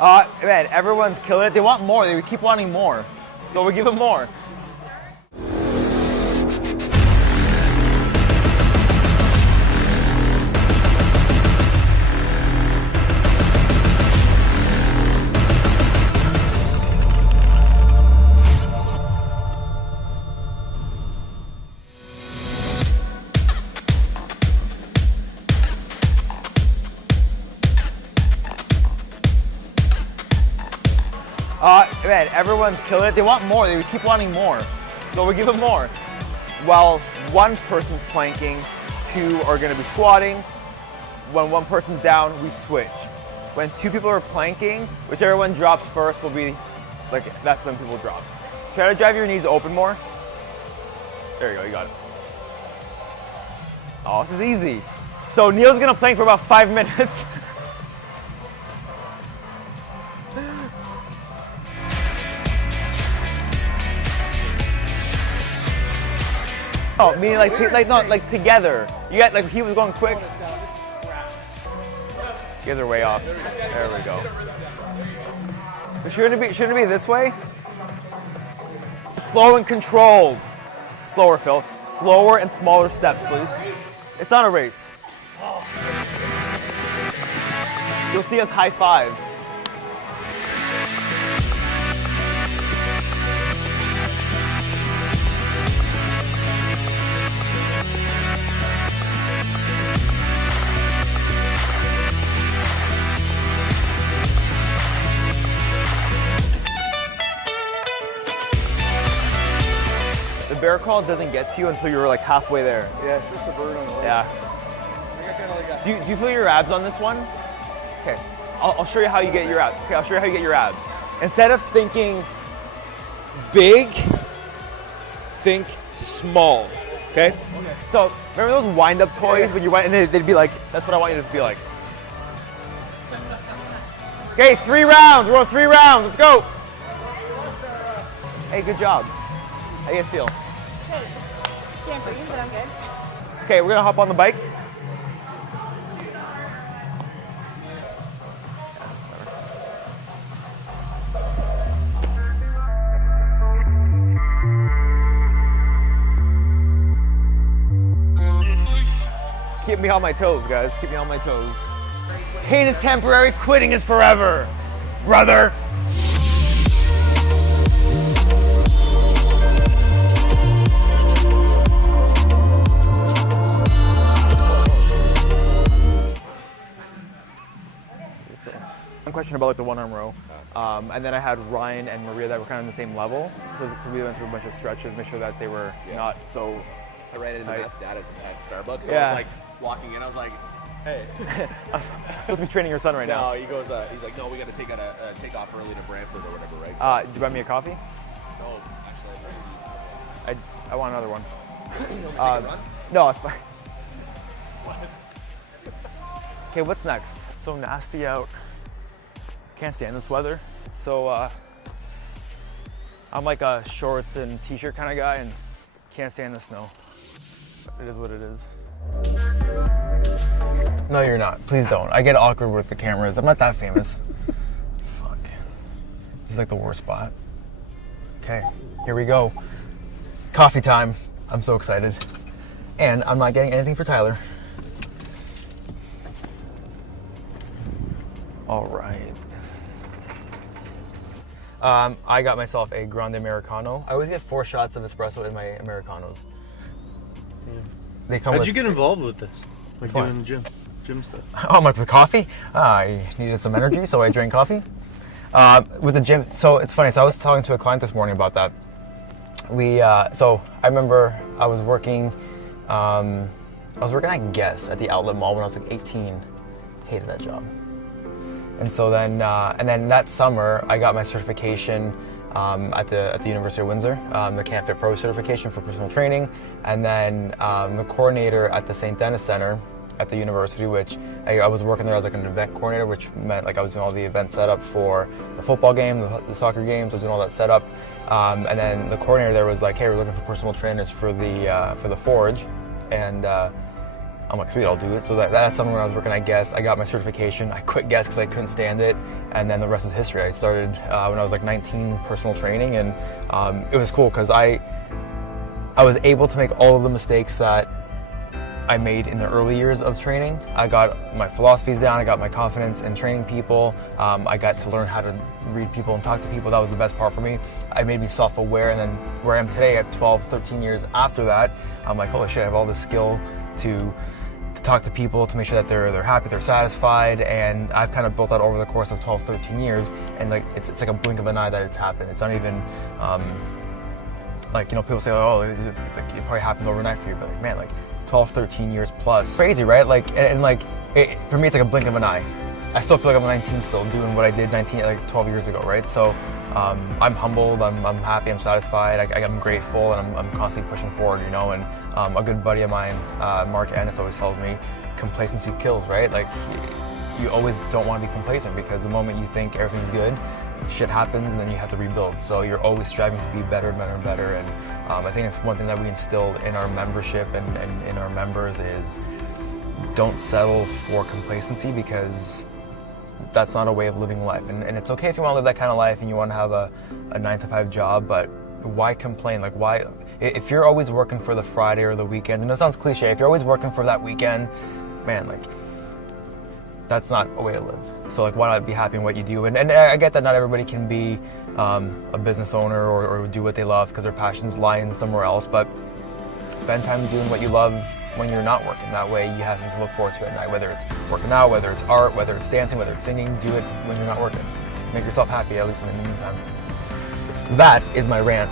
Man, everyone's killing it. They want more. They keep wanting more. So we give them more. Man, everyone's killing it. They want more. They keep wanting more. So we give them more. While one person's planking, two are going to be squatting. When one person's down, we switch. When two people are planking, whichever one drops first will be, like, that's when people drop. Try to drive your knees open more. There you go, you got it. Oh, this is easy. So Neil's going to plank for about 5 minutes. Oh, meaning like together. You got like he was going quick. You guys are way off. There we go. Shouldn't it be this way? Slow and controlled. Slower, Phil. Slower and smaller steps, please. It's not a race. You'll see us high five. The bear crawl doesn't get to you until you're like halfway there. Yeah, it's just a bird on the way. Yeah. Do you feel your abs on this one? Okay, I'll show you how you get your abs. Okay, I'll show you how you get your abs. Instead of thinking big, think small. Okay? So remember those wind-up toys when you wind, and they'd be like, that's what I want you to be like. Okay, 3 rounds. We're on 3 rounds. Let's go. Hey, good job. How you guys feel? Good. Can't breathe, but I'm good. Okay, we're gonna hop on the bikes. Keep me on my toes, guys. Keep me on my toes. Pain is temporary, quitting is forever, brother. One question about like the 1-arm row, and then I had Ryan and Maria that were kind of on the same level, so we went through a bunch of stretches, make sure that they were not so. I ran into Matt's dad at Starbucks, so Yeah. I was like walking in, I was like, hey. I'm supposed to be training your son right now. No, he goes, he's like, no, we got to take off early to Brantford or whatever, right? So, Do you buy me a coffee? no, actually, I want another one. take a run? No, it's fine. Okay, what's next? It's so nasty out. Can't stand this weather. So I'm like a shorts and t-shirt kind of guy and can't stand the snow. It is what it is. No, you're not. Please don't. I get awkward with the cameras. I'm not that famous. Fuck. This is like the worst spot. Okay, here we go. Coffee time. I'm so excited. And I'm not getting anything for Tyler. All right. I got myself a grande Americano. I always get 4 shots of espresso in my Americanos. They come How'd with, you get involved with this? Like What? doing gym stuff? Oh, my coffee? I needed some energy, so I drank coffee. With the gym, so it's funny. So I was talking to a client this morning about that. So I remember I was working at Guess at the outlet mall when I was like 18. Hated that job. And so then, that summer, I got my certification at the University of Windsor, the Can't Fit Pro certification for personal training, and then the coordinator at the St. Denis Center at the university, which I was working there as like an event coordinator, which meant like I was doing all the event setup for the football game, the soccer games. I was doing all that setup, and then the coordinator there was like, "Hey, we're looking for personal trainers for the Forge," and I'm like, sweet, I'll do it. So that's something when I was working at Guess. I got my certification. I quit Guess because I couldn't stand it, and then the rest is history. I started when I was like 19, personal training, and it was cool because I was able to make all of the mistakes that I made in the early years of training. I got my philosophies down, I got my confidence in training people, I got to learn how to read people and talk to people. That was the best part for me. It made me self-aware, and then where I am today at 12, 13 years after that, I'm like, holy shit, I have all this skill to talk to people, to make sure that they're happy, they're satisfied, and I've kind of built that over the course of 12, 13 years, and like it's like a blink of an eye that it's happened. It's not even like, you know, people say, oh, it's like it probably happened overnight for you, but like, man, like 12, 13 years plus. Crazy, right? Like, and like, for me, it's like a blink of an eye. I still feel like I'm 19 still, doing what I did 12 years ago, right? So I'm humbled, I'm happy, I'm satisfied, I'm grateful, and I'm constantly pushing forward, you know. And a good buddy of mine, Mark Ennis, always tells me, complacency kills, right? Like, you always don't want to be complacent, because the moment you think everything's good, shit happens, and then you have to rebuild. So you're always striving to be better and better and better. And I think it's one thing that we instill in our membership and in our members is don't settle for complacency, because that's not a way of living life. And it's okay if you want to live that kind of life and you want to have a 9-to-5 job, but why complain? Like, why, if you're always working for the Friday or the weekend, and it sounds cliche, if you're always working for that weekend, man, like, that's not a way to live. So like, why not be happy in what you do? And I get that not everybody can be a business owner or do what they love because their passions lie in somewhere else, but spend time doing what you love when you're not working. That way you have something to look forward to at night, whether it's working out, whether it's art, whether it's dancing, whether it's singing. Do it when you're not working. Make yourself happy, at least in the meantime. That is my rant.